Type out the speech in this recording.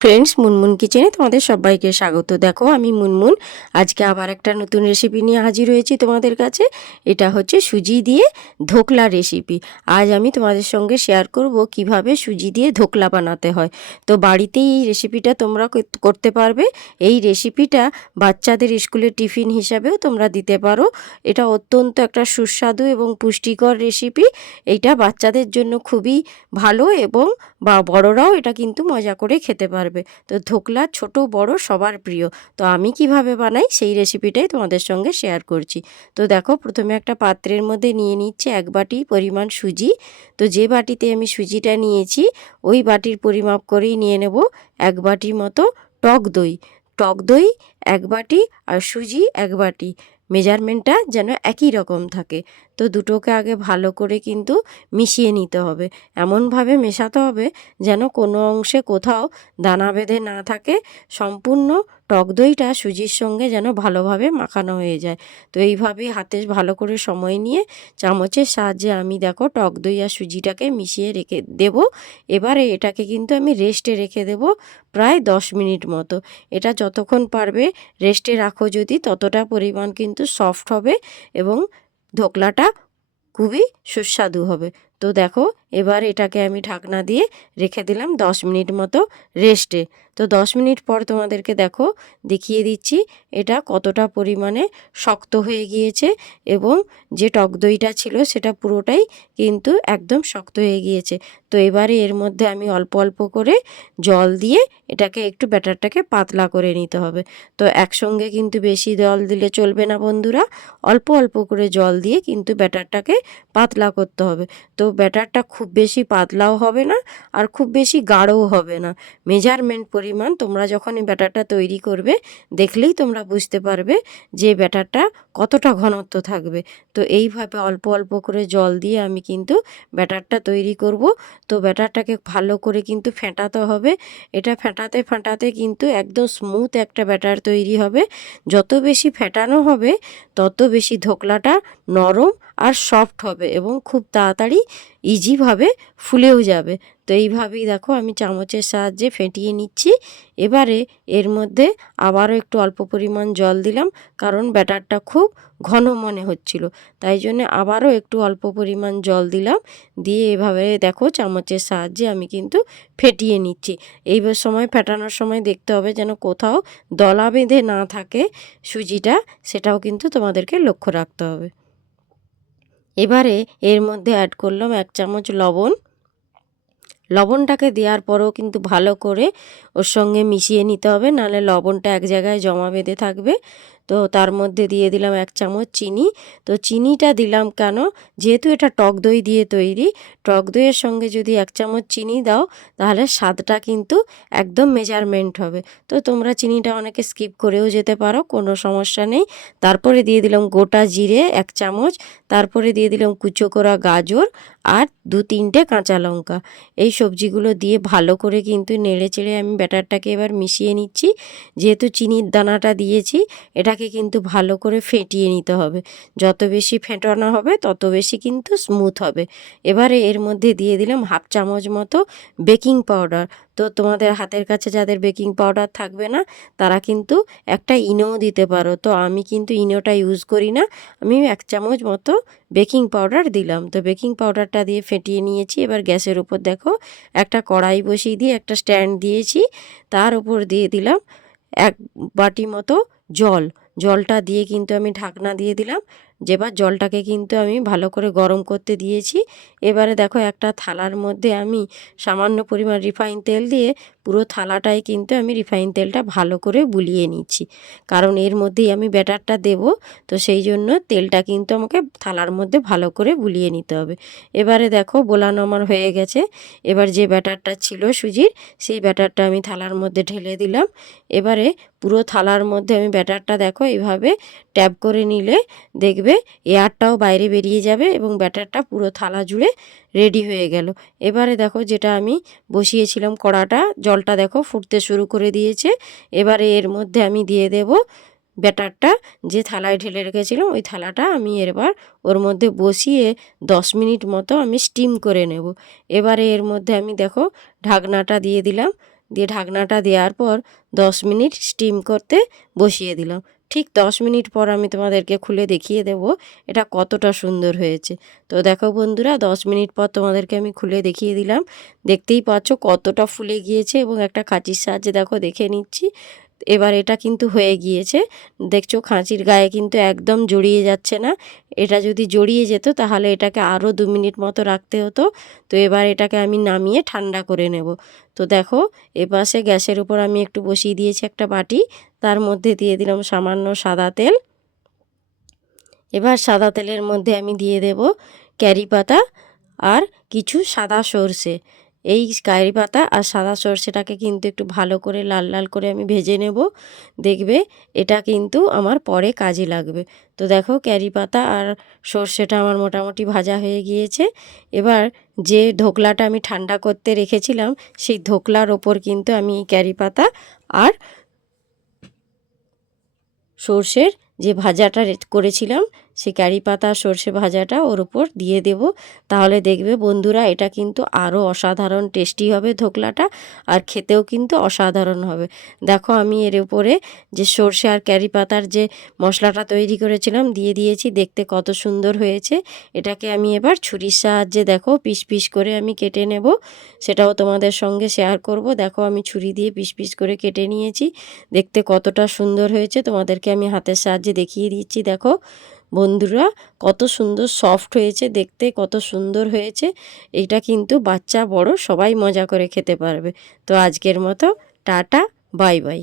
Friends Munmun কিচেনে তোমাদের সবাইকে স্বাগত। দেখো, আমি মুনমুন। আজকে আবার একটা নতুন রেসিপি নিয়ে হাজির হয়েছি তোমাদের কাছে। এটা হচ্ছে সুজি দিয়ে ধোকলা রেসিপি আজ আমি তোমাদের সঙ্গে শেয়ার করব কীভাবে সুজি দিয়ে ধোকলা বানাতে হয়। তো বাড়িতেই এই রেসিপিটা তোমরা করতে পারবে। এই রেসিপিটা বাচ্চাদের স্কুলের টিফিন হিসাবেও তোমরা দিতে পারো। এটা অত্যন্ত একটা সুস্বাদু এবং পুষ্টিকর রেসিপি এটা বাচ্চাদের জন্য খুবই ভালো এবং বা বড়রাও এটা কিন্তু মজা করে খেতে পারবে। তো ধোকলা ছোট, বড় সবার প্রিয়। তো আমি কীভাবে বানাই সেই রেসিপিটাই তোমাদের সঙ্গে শেয়ার করছি। তো দেখো, প্রথমে একটা পাত্রের মধ্যে নিয়ে নিচ্ছে এক বাটি পরিমাণ সুজি। তো যে বাটিতে আমি সুজিটা নিয়েছি, ওই বাটির পরিমাপ করেই নিয়ে নেব এক বাটির মতো টক দই। টক দই এক বাটি আর সুজি এক বাটি। মেজারমেন্টটা যেন একই রকম থাকে। তো দুটোকে আগে ভালো করে কিন্তু মিশিয়ে নিতে হবে। এমনভাবে মেশাতে হবে যেন কোনো অংশে কোথাও দানা বেঁধে না থাকে। সম্পূর্ণ টক দইটা সুজির সঙ্গে যেন ভালোভাবে মাখানো হয়ে যায়। তো এইভাবেই হাতে ভালো করে সময় নিয়ে চামচের সাহায্যে আমি দেখো টক দই আর সুজিটাকে মিশিয়ে রেখে দেব। এবারে এটাকে কিন্তু আমি রেস্টে রেখে দেব প্রায় দশ মিনিট মতো। এটা যতক্ষণ পারবে রেস্টে রাখো যদি, ততটা পরিমাণ কিন্তু সফট হবে এবং ধোকলাটা খুবই সুস্বাদু হবে। তো দেখো, এবার এটাকে আমি ঢাকনা দিয়ে রেখে দিলাম দশ মিনিট মতো রেস্টে। তো দশ মিনিট পর তোমাদেরকে দেখো, দেখিয়ে দিচ্ছি এটা কতটা পরিমাণে শক্ত হয়ে গিয়েছে এবং যে টক দইটা ছিল সেটা পুরোটাই কিন্তু একদম শক্ত হয়ে গিয়েছে। তো এবারে এর মধ্যে আমি অল্প অল্প করে জল দিয়ে এটাকে একটু ব্যাটারটাকে পাতলা করে নিতে হবে। তো একসঙ্গে কিন্তু বেশি জল দিলে চলবে না বন্ধুরা, অল্প অল্প করে জল দিয়ে কিন্তু ব্যাটারটাকে পাতলা করতে হবে। তো ব্যাটারটা খুব বেশি পাতলাও হবে না আর খুব বেশি গাঢ়ও হবে না। মেজারমেন্ট পরিমাণ তোমরা যখন এই ব্যাটারটা তৈরি করবে, দেখলেই তোমরা বুঝতে পারবে যে ব্যাটারটা কতটা ঘনত্ব থাকবে। তো এইভাবে অল্প অল্প করে জল দিয়ে আমি কিন্তু ব্যাটারটা তৈরি করব। তো ব্যাটারটাকে ভালো করে কিন্তু ফেটাতে হবে। এটা ফেটাতে ফেটাতে কিন্তু একদম স্মুথ একটা ব্যাটার তৈরি হবে। যত বেশি ফেটানো হবে, তত বেশি ধোকলাটা নরম আর সফট হবে এবং খুব তাড়াতাড়ি ইজিভাবে ফুলেও যাবে। তো এইভাবেই দেখো আমি চামচের সাহায্যে ফেটিয়ে নিচ্ছি। এবারে এর মধ্যে আবারও একটু অল্প পরিমাণ জল দিলাম, কারণ ব্যাটারটা খুব ঘন মনে হচ্ছিল। তাই জন্য আবারও একটু অল্প পরিমাণ জল দিলাম। দিয়ে এভাবে দেখো চামচের সাহায্যে আমি কিন্তু ফেটিয়ে নিচ্ছি। এইবার সময় ফেটানোর সময় দেখতে হবে যেন কোথাও দলা বেঁধে না থাকে সুজিটা, সেটাও কিন্তু তোমাদেরকে লক্ষ্য রাখতে হবে। এবারে এর মধ্যে অ্যাড করলাম এক চামচ লবণ। লবণটাকে দেওয়ার পরেও কিন্তু ভালো করে ওর সঙ্গে মিশিয়ে নিতে হবে, নাহলে লবণটা এক জায়গায় জমা বেঁধে থাকবে। তো তার মধ্যে দিয়ে দিলাম এক চামচ চিনি। তো চিনিটা দিলাম কেন? যেহেতু এটা টক দই দিয়ে তৈরি, টক দইয়ের সঙ্গে যদি এক চামচ চিনি দাও, তাহলে স্বাদটা কিন্তু একদম মেজারমেন্ট হবে। তো তোমরা চিনিটা অনেকে স্কিপ করেও যেতে পারো, কোনো সমস্যা নেই। তারপরে দিয়ে দিলাম গোটা জিরে এক চামচ, তারপরে দিয়ে দিলাম কুচো করা গাজর আর দু তিনটে কাঁচা লঙ্কা। এই সবজিগুলো দিয়ে ভালো করে কিন্তু নেড়ে চেড়ে আমি ব্যাটারটাকে এবার মিশিয়ে নিচ্ছি। যেহেতু চিনির দানাটা দিয়েছি এটাকে কিন্তু ভালো করে ফেটিয়ে নিতে হবে। যত বেশি ফেটানো হবে, তত বেশি কিন্তু স্মুথ হবে। এবারে এর মধ্যে দিয়ে দিলাম হাফ চামচ মতো বেকিং পাউডার তো তোমাদের হাতের কাছে যাদের বেকিং পাউডার থাকবে না, তারা কিন্তু একটা ইনোও দিতে পারো। তো আমি কিন্তু ইনোটা ইউজ করি না। আমি এক চামচ মতো বেকিং পাউডার দিলাম। তো বেকিং পাউডারটা দিয়ে ফেটিয়ে নিয়েছি। এবার গ্যাসের উপর দেখো, একটা কড়াই বসিয়ে দিয়ে একটা স্ট্যান্ড দিয়েছি। তার উপর দিয়ে দিলাম এক বাটি মতো জল। জলটা দিয়ে কিন্তু আমি ঢাকনা দিয়ে দিলাম। যেবার জলটাকে কিন্তু আমি ভালো করে গরম করতে দিয়েছি। এবারে দেখো একটা থালার মধ্যে আমি সামান্য পরিমাণ রিফাইন তেল দিয়ে পুরো থালাটাই কিন্তু আমি রিফাইন তেলটা ভালো করে বুলিয়ে নিচ্ছি। কারণ এর মধ্যেই আমি ব্যাটারটা দেব, তো সেই জন্য তেলটা কিন্তু আমাকে থালার মধ্যে ভালো করে বুলিয়ে নিতে হবে। এবারে দেখো বোলানো আমার হয়ে গেছে। এবার যে ব্যাটারটা ছিল সুজির, সেই ব্যাটারটা আমি থালার মধ্যে ঢেলে দিলাম। এবারে পুরো থালার মধ্যে আমি ব্যাটারটা দেখো এইভাবে ট্যাপ করে নিলে দেখবে এয়ারটাও বাইরে বেরিয়ে যাবে এবং ব্যাটারটা পুরো থালা জুড়ে রেডি হয়ে গেল। এবারে দেখো যেটা আমি বসিয়েছিলাম কড়াটা, জলটা দেখো ফুটতে শুরু করে দিয়েছে। এবারে এর মধ্যে আমি দিয়ে দেব ব্যাটারটা, যে থালায় ঢেলে রেখেছিলাম ওই থালাটা আমি এবার ওর মধ্যে বসিয়ে দশ মিনিট মতো আমি স্টিম করে নেব। এবারে এর মধ্যে আমি দেখো ঢাকনাটা দিয়ে দিলাম। দিয়ে ঢাকনাটা দেওয়ার পর দশ মিনিট স্টিম করতে বসিয়ে দিলাম। ঠিক দশ মিনিট পর আমি তোমাদেরকে খুলে দেখিয়ে দেব এটা কতটা সুন্দর হয়েছে। তো দেখো বন্ধুরা, দশ মিনিট পর তোমাদেরকে আমি খুলে দেখিয়ে দিলাম। দেখতেই পাচ্ছ কতটা ফুলে গিয়েছে এবং একটা কাঁচির সাহায্যে দেখো দেখে নিচ্ছি। এবার এটা কিন্তু হয়ে গিয়েছে। দেখছ, খাঁচির গায়ে কিন্তু একদম জড়িয়ে যাচ্ছে না। এটা যদি জড়িয়ে যেত, তাহলে এটাকে আরও দু মিনিট মতো রাখতে হতো। তো এবার এটাকে আমি নামিয়ে ঠান্ডা করে নেব। তো দেখো, এপাশে গ্যাসের উপর আমি একটু বসিয়ে দিয়েছি একটা বাটি। তার মধ্যে দিয়ে দিলাম সামান্য সাদা তেল। এবার সাদা তেলের মধ্যে আমি দিয়ে দেব ক্যারি পাতা আর কিছু সাদা সর্ষে। এই কারি পাতা আর সাদা সর্ষেটাকে কিন্তু একটু ভালো করে লাল লাল করে আমি ভেজে নেব। দেখবে এটা কিন্তু আমার পরে কাজে লাগবে। তো দেখো ক্যারি পাতা আর সর্ষেটা আমার মোটামুটি ভাজা হয়ে গিয়েছে। এবার যে ধোকলাটা আমি ঠান্ডা করতে রেখেছিলাম, সেই ধোকলার ওপর কিন্তু আমি ক্যারি পাতা আর সর্ষের যে ভাজাটা করেছিলাম সেই কারি পাতা, সর্ষে ভাজাটা ওর উপর দিয়ে দেব। তাহলে দেখবে বন্ধুরা, এটা কিন্তু আরও অসাধারণ টেস্টি হবে ধোকলাটা আর খেতেও কিন্তু অসাধারণ হবে। দেখো আমি এর উপরে যে সর্ষে আর ক্যারি পাতার যে মশলাটা তৈরি করেছিলাম, দিয়ে দিয়েছি। দেখতে কত সুন্দর হয়েছে। এটাকে আমি এবার ছুরির সাহায্যে দেখো, পিস পিস করে আমি কেটে নেব। সেটাও তোমাদের সঙ্গে শেয়ার করব। দেখো আমি ছুরি দিয়ে পিস পিস করে কেটে নিয়েছি। দেখতে কতটা সুন্দর হয়েছে। তোমাদেরকে আমি হাতের সাহায্যে দেখিয়ে দিচ্ছি। দেখো বন্ধুরা, কত সুন্দর সফট হয়েছে দেখতে, কত সুন্দর হয়েছে। এটা কিন্তু বাচ্চা বড়, সবাই মজা করে খেতে পারবে। তো আজকের মতো, টাটা, বাই বাই।